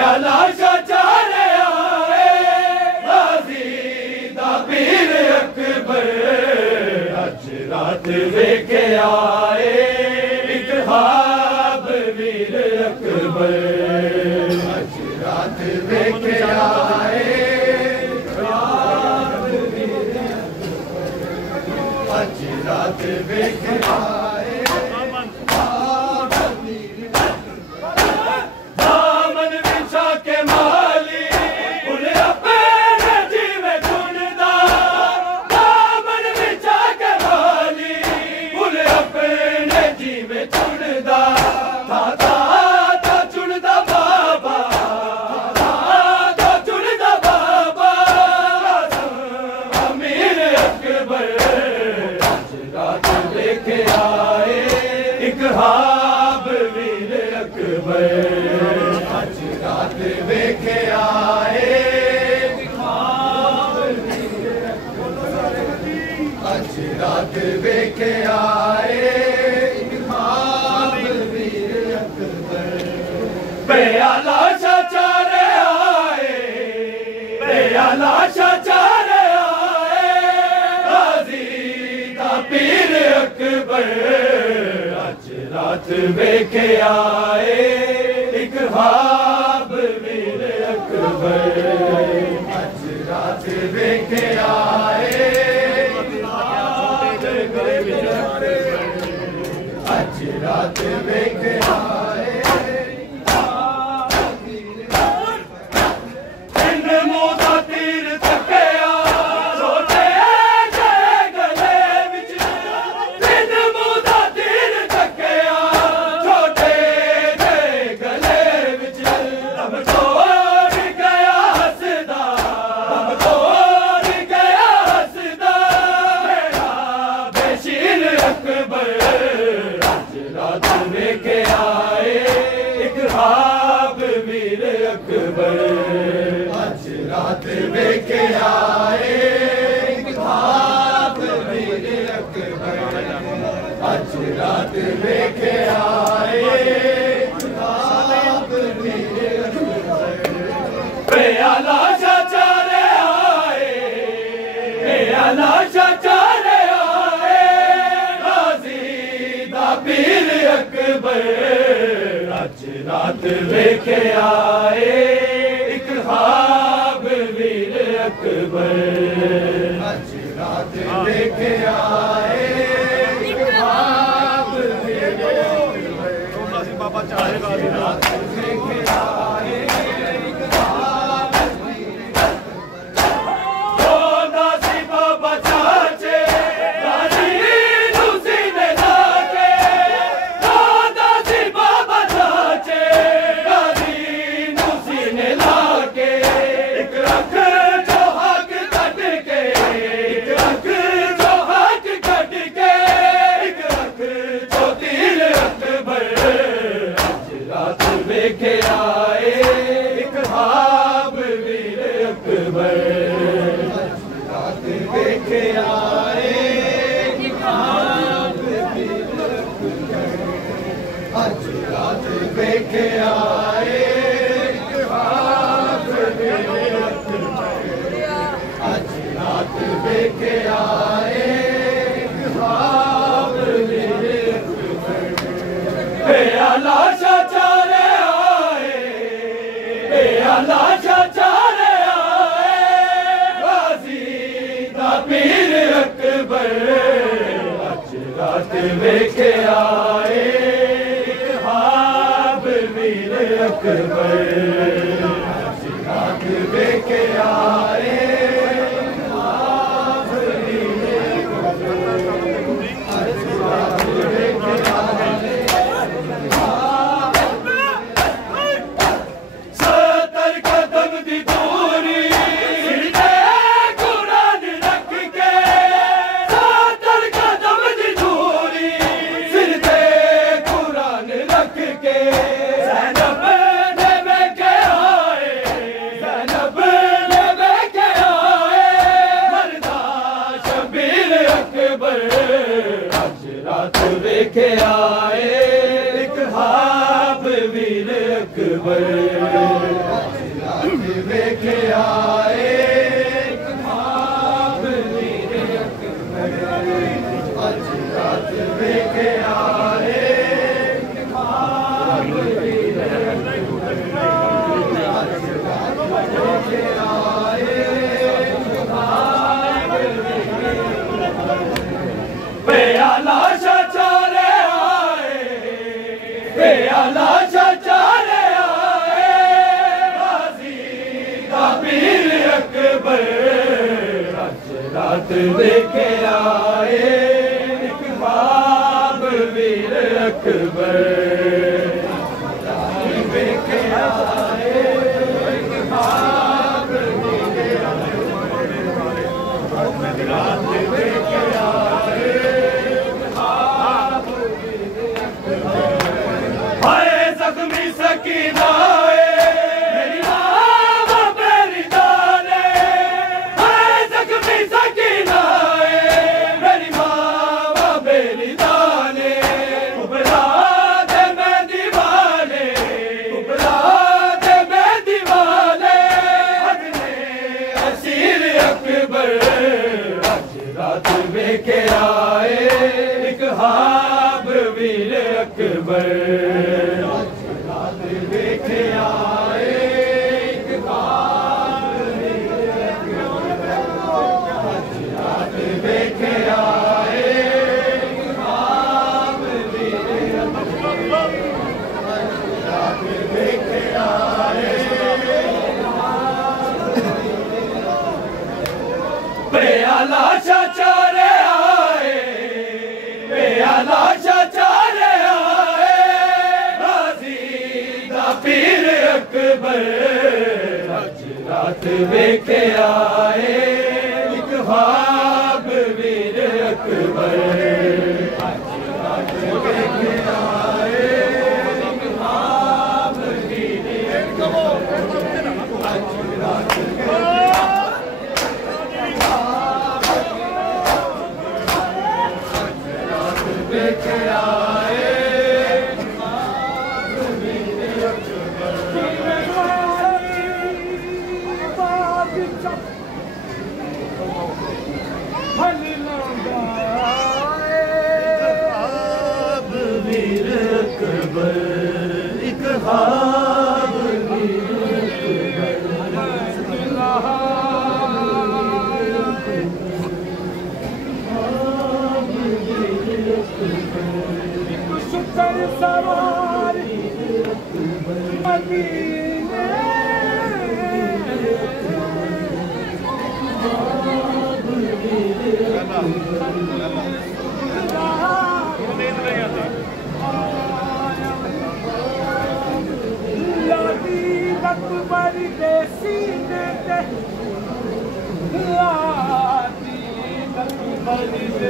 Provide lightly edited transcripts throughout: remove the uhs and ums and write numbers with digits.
लाशा चारे आए गाजी दा पीर अकबर अज रात वेखे आए एक ख्वाब वीर अकबर अज रात वेखे आए ख्वाब वीर अज रात वेखे आए ख्वाब वीर अकबर अज रात वेखे आए ख्वाब वीर अकबर अज रात वेखे आए ख्वाब वीर अकबर लाशा चारे आए लाशा चारे आए गाजी दा पीर अकबर रात वेखे आए एक ख्वाब वीर अकबर अज रात वेखे आए अज रात वेखे आए इन मुंह दा तीर तकिया छोटे गले विच इन मुंह दा तीर तकिया छोटे गले विच रब तोड़ गया हसदा रब तोड़ गया हसदा मेरा बेशीर अकबर अज रात वेखे आए एक ख्वाब वीर अकबर अज रात वेखे आए ख्वाब वीर अकबर अज रात वेखे आए ख्वाब वीर अकबर लाशा चारे आए लाशा चारे आए गाजी दा पीर अकबर अज रात वेखे आए एक ख्वाब वीर अकबर अज रात वेखे आए ख्वाब वीर अकबर बाबा चाहेगा अज रात वेखे आए ख्वाब वीर अकबर दासी बाबा चाचे गाजी दूसी ने लाके दासी बाबा चाचे गाजी दूसी ने लाके एक रख जो हक कट के एक रख जो हक कट के एक रख जो तीर अकबर अज रात वेखे आए एक ख्वाब वीर अकबर अज रात वेखे आए ख्वाब वीर अकबर अज रात वेखे आए ख्वाब वीर अकबर अज रात वेखे आए ख्वाब वीर अकबर लाशा चारे आए लाशा चारे आए गाजी दा पीर अकबर अज रात वेखे आए ख्वाब वीर अकबर अज रात वेखे आए ख्वाब वीर अकबर अज रात वेखे आए सत्तर कदम दी दूरी सिर ते कुरान रख के सत्तर कदम दी दूरी सिर ते कुरान रख के ज़ैनब ने वेखे आए ज़ैनब ने वेखे आए मरदा शबीर अकबर अज रात वेखे आए एक ख्वाब वीर अकबर वेखे आए ख्वाब वीर अकबर अज रात वेखे आए ख्वाब वीर अकबर अज रात वेखे आए ख्वाब वीर प्याला चाचारे आए प्याला चाचारे वीर अकबर अज रात वेखे आए ख्वाब वीर अकबर वेखे आए ख्वाब वीर अकबर रात वेखे आए ख्वाब वीर अकबर हाय जख्मी सकीना वेखे आए ख्वाब वीर अकबर रात वेखे आए ख्वाब वीर अकबर रात वेखे आए ख्वाब वीर अकबर रात वेखे आए प्याला चाचारे प्याला चाचारे आए गाजी दा पीर अकबर अज रात वेखे आए ख्वाब वीर अकबर अज रात वेखे आए ख्वाब वीर अकबर अज रात वेखे आए ख्वाब वीर अकबर एक ख्वाब वीर शुक्र सवार मदीने लादी अकबर दे सीने ते लादी अकबर दे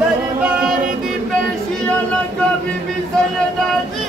दरबार दी पेशी अलग बीबी सैयदा जी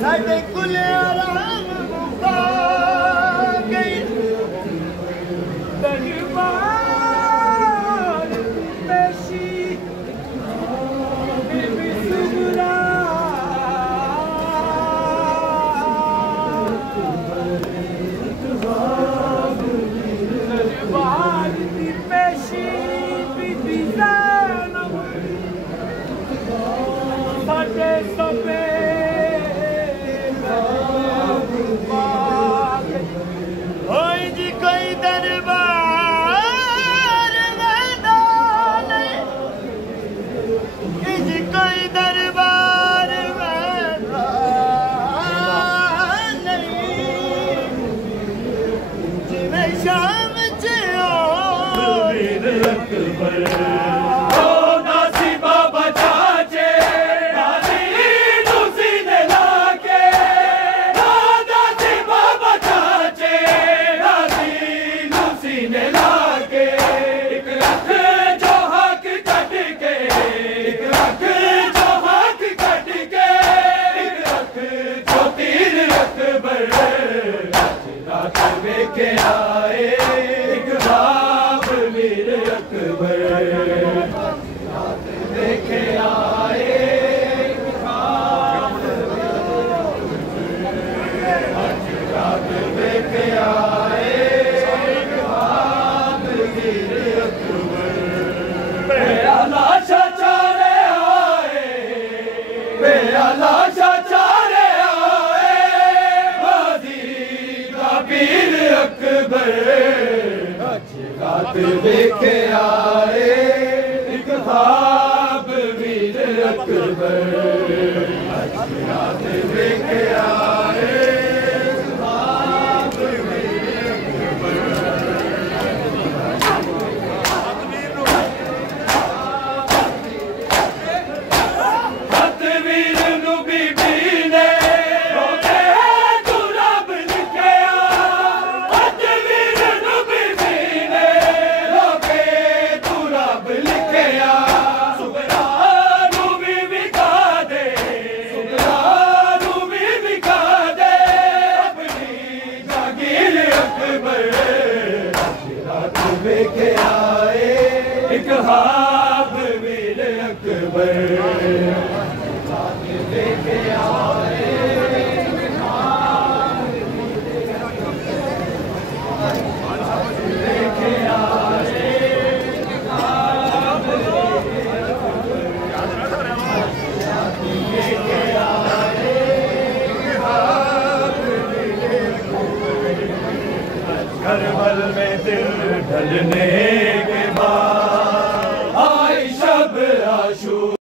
साडे कुले आराम मुका गई दरबार दी पेशी बीबी सुगरा दरबार दी पेशी बीबी ज़ैनब साडे सबे देखे आए एक ख्वाब वीर अकबर देखे आए ख्वाब वीर वीर नु बीबी ने लेके आए एक ख्वाब वीर अकबर लेके आए लेके आए करबल में दिल ढलने के बाद आई शब आशूर